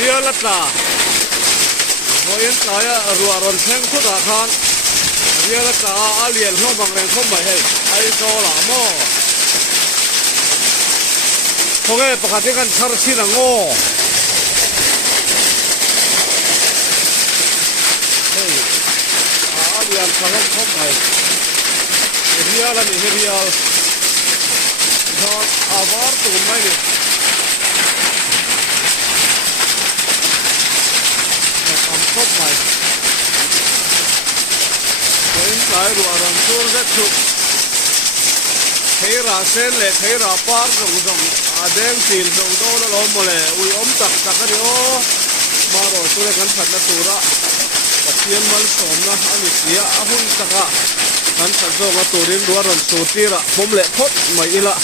dia la ta hoin taya ruwa ron theng khu da khan dia la ta alien ho bang len khom mai hei ai to la mo khoge pakati kan thar sin ngo hei alien khalom khom mai dia la ni dia non avar tu mai ni khop mai hoin tai ruwa ron tur ve thu thei ra sen le thei ra par rong rong adeng til rong do la lo mo le ui om tak tak ari o ma ro tu le kan phat na tura pathian mal som na ani sia a hun taka kan sa zo ma turin ruwa ron su tira mom le phot mai ila